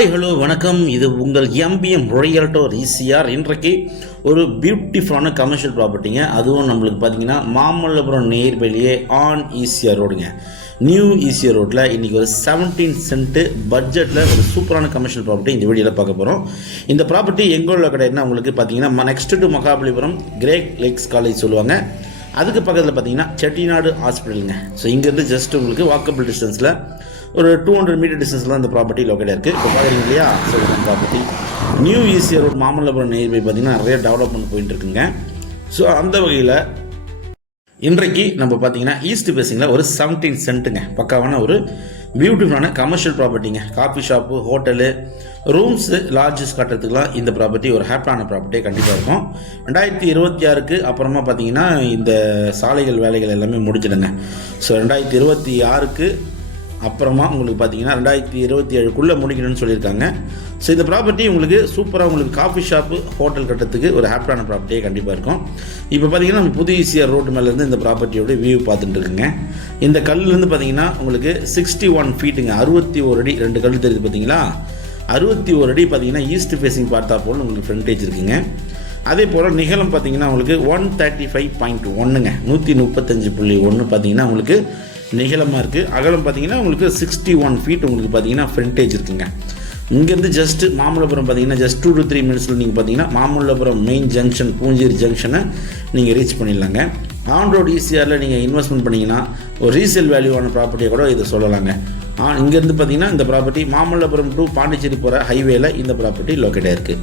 Hi hello வணக்கம். இது உங்கள் எம்பிஎம் ரியல்டர் ஈசிஆர். இன்றைக்கு ஒரு பியூட்டிஃபுல்லான கமர்ஷியல் ப்ராப்பர்ட்டிங்க. அதுவும் நம்மளுக்கு பார்த்தீங்கன்னா மாமல்லபுரம் நியர்பைலேயே ஆன் ஈசிஆர் ரோடுங்க. நியூ ஈசிஆர் ரோட்டில் இன்றைக்கி ஒரு 17 சென்ட்டு பட்ஜெட்டில் ஒரு சூப்பரான கமர்ஷியல் ப்ராப்பர்ட்டி இந்த வீடியோவில் பார்க்க போகிறோம். இந்த ப்ராப்பர்ட்டி எங்கே உள்ள கிடையாதுன்னா உங்களுக்கு பார்த்தீங்கன்னா next to Mahabalipuram Great Lakes college சொல்லுவாங்க. அதுக்கு பக்கத்தில் பார்த்தீங்கன்னா செட்டிநாடு ஹாஸ்பிட்டலுங்க. ஸோ இங்கேருந்து ஜஸ்ட் உங்களுக்கு வாக்கபிள் டிஸ்டன்ஸில் ஒரு 200 மீட்டர் டிஸ்டன்ஸில் இந்த ப்ராப்பர்ட்டி லொக்கேட் இருக்குது. இப்போ பார்க்குறீங்க இல்லையா? ஸோ இந்த property new ECR road Mamallapuram nearby பார்த்தீங்கன்னா நிறைய டெவலப்மெண்ட் போயிட்டு இருக்குங்க. ஸோ அந்த வகையில் இன்றைக்கு நம்ம பார்த்தீங்கன்னா ஈஸ்ட் பேசிங்கில் ஒரு 17 சென்ட்டுங்க பக்காவான ஒரு பியூட்டிஃபுல்லான கமர்ஷியல் ப்ராப்பர்ட்டிங்க. Coffee shop, hotel, rooms, lodges கட்டுறதுக்குலாம் இந்த ப்ராப்பர்ட்டி ஒரு ஹாப்பியான ப்ராப்பர்ட்டியே கண்டிப்பாக இருக்கும். 2026க்கு அப்புறமா பார்த்தீங்கன்னா இந்த சாலைகள் வேலைகள் எல்லாமே முடிச்சிடுங்க. ஸோ 2026க்கு அப்புறமா உங்களுக்கு பார்த்தீங்கன்னா 2027க்குள்ளே முடிக்கணும்னு சொல்லியிருக்காங்க. ஸோ இந்த ப்ராப்பர்ட்டி உங்களுக்கு சூப்பராக உங்களுக்கு காஃபி ஷாப்பு, ஹோட்டல் கட்டுறதுக்கு ஒரு ஹாப்பியான ப்ராப்பர்ட்டியே கண்டிப்பாக இருக்கும். இப்போ பார்த்தீங்கன்னா நம்ம புது ஈசிஆர் ரோடு மேலேருந்து இந்த ப்ராப்பர்ட்டியோட வியூ பார்த்துட்டு இருக்குங்க. இந்த கல்லுலேருந்து பார்த்தீங்கன்னா உங்களுக்கு 61 ஃபீட்டுங்க, 61 அடி. 2 கல் தெரியுது பார்த்தீங்களா? 61 அடி பார்த்தீங்கன்னா ஈஸ்ட் ஃபேஸிங் பார்த்தா போல் உங்களுக்கு ஃப்ரண்டேஜ் இருக்குங்க. அதே போல் நிகழம் பார்த்தீங்கன்னா உங்களுக்கு 135.1ங்க, 135.1 பார்த்தீங்கன்னா உங்களுக்கு நிகழமாக இருக்குது. அகலம் பார்த்தீங்கன்னா உங்களுக்கு 61 ஃபீட் உங்களுக்கு பார்த்தீங்கன்னா ஃப்ரண்டேஜ் இருக்குங்க. இங்கேருந்து ஜஸ்ட்டு மாமல்லபுரம் பார்த்தீங்கன்னா ஜஸ்ட் 2 to 3 மினிட்ஸில் நீங்கள் பார்த்தீங்கன்னா மாமல்லபுரம் மெயின் ஜங்ஷன், பூஞ்சேரி ஜங்ஷனை நீங்கள் ரீச் பண்ணிடலாங்க. ஆன் ரோடு ஈசிஆரில் நீங்கள் இன்வெஸ்ட்மெண்ட் பண்ணிங்கன்னா ஒரு ரீசேல் வேல்யூவான ப்ராப்பர்ட்டியை கூட இதை சொல்லலாங்க. இங்கேருந்து பார்த்தீங்கன்னா இந்த ப்ராப்பர்ட்டி மாமல்லபுரம் டு பாண்டிச்சேரி போகிற ஹைவேல இந்த ப்ராப்பர்ட்டி லொக்கேட்டாக இருக்குது.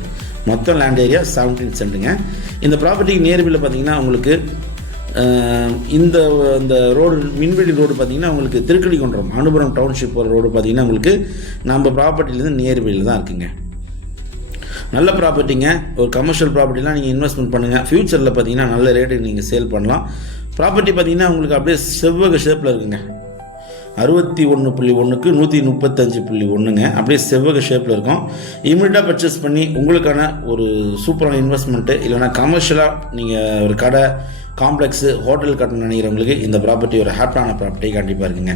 மொத்தம் லேண்ட் ஏரியா 17 சென்ட்டுங்க. இந்த ப்ராப்பர்ட்டிக்கு நியர்பையில் பார்த்தீங்கன்னா உங்களுக்கு இந்த ரோடு மின்வெளி ரோடு பார்த்தீங்கன்னா உங்களுக்கு திருக்கடிக்குன்றம் அனுபுரம் டவுன்ஷிப் போகிற ரோடு பார்த்தீங்கன்னா உங்களுக்கு நம்ம ப்ராப்பர்ட்டிலேருந்து நியர்பையில் தான் இருக்குங்க. நல்ல ப்ராப்பர்ட்டிங்க. ஒரு கமர்ஷியல் ப்ராப்பர்ட்டிலாம் நீங்கள் இன்வெஸ்ட்மெண்ட் பண்ணுங்கள். ஃப்யூச்சரில் பார்த்தீங்கன்னா நல்ல ரேட்டுக்கு நீங்கள் சேல் பண்ணலாம். ப்ராப்பர்ட்டி பார்த்தீங்கன்னா உங்களுக்கு அப்படியே செவ்வக ஷேப்பில் இருக்குங்க. 61.1க்கு 135.1ங்க, அப்படியே செவ்வக ஷேப்பில் இருக்கும். இமீடியட்டாக பர்ச்சேஸ் பண்ணி உங்களுக்கான ஒரு சூப்பரான இன்வெஸ்ட்மெண்ட்டு இல்லைனா கமர்ஷியலாக நீங்கள் ஒரு கடை, காம்ப்ளெக்ஸு, ஹோட்டல் கட்டணும் நினைக்கிறவங்களுக்கு இந்த ப்ராப்பர்ட்டி ஒரு ஹாப்பியான ப்ராப்பர்ட்டி கண்டிப்பாக இருக்குங்க.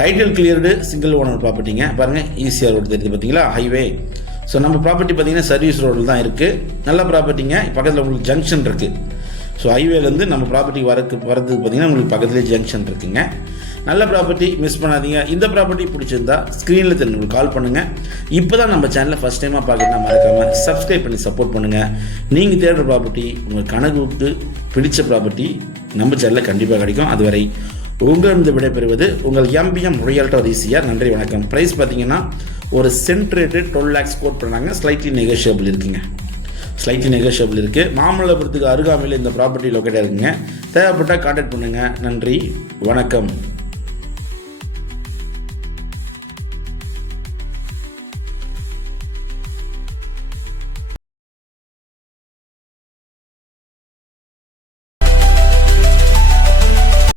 டைட்டில் கிளியர்டு, சிங்கிள் ஓனர் ப்ராப்பர்ட்டிங்க. பாருங்கள் ஈசிஆர் ரோடு தெரியுது பார்த்தீங்களா? ஹைவே. ஸோ நம்ம ப்ராப்பர்ட்டி பார்த்தீங்கன்னா சர்வீஸ் ரோடில் தான் இருக்குது. நல்ல ப்ராப்பர்ட்டிங்க. பக்கத்தில் உங்களுக்கு ஜங்ஷன் இருக்குது. ஸோ ஹைவேலேருந்து நம்ம ப்ராப்பர்ட்டி வரதுக்கு பார்த்தீங்கன்னா உங்களுக்கு பக்கத்துலேயே ஜங்ஷன் இருக்குங்க. நல்ல ப்ராப்பர்ட்டி, மிஸ் பண்ணாதீங்க. இந்த ப்ராப்பர்ட்டி பிடிச்சிருந்தா ஸ்க்ரீனில் தெரிஞ்சு உங்களுக்கு கால் பண்ணுங்கள். இப்போ தான் நம்ம சேனலில் ஃபஸ்ட் டைமாக பார்க்கணுன்னா மறக்காமல் சப்ஸ்கிரைப் பண்ணி சப்போர்ட் பண்ணுங்கள். நீங்கள் தேடுற ப்ராப்பர்ட்டி, உங்கள் கனவுக்கு பிடிச்ச ப்ராப்பர்ட்டி நம்ம சேனலில் கண்டிப்பாக கிடைக்கும். அதுவரை உங்களிருந்து விடைபெறுவது உங்கள் எம்பிஎம் ரியல்டர் ஈசிஆர். நன்றி, வணக்கம். ப்ரைஸ் பார்த்தீங்கன்னா ஒரு சென்ட் ரேட்டு 12 lakhs கோட் பண்ணாங்க. ஸ்லைட்லி நெகோஷியபிள் இருக்குங்க. ஸ்லைட்லி நெகோஷியபிள் இருக்குது. மாமல்லபுரத்துக்கு அருகாமையில் இந்த ப்ராப்பர்ட்டி லொக்கேட்டாக இருக்குங்க. தேவைப்பட்டால் கான்டாக்ட் பண்ணுங்கள். நன்றி, வணக்கம்.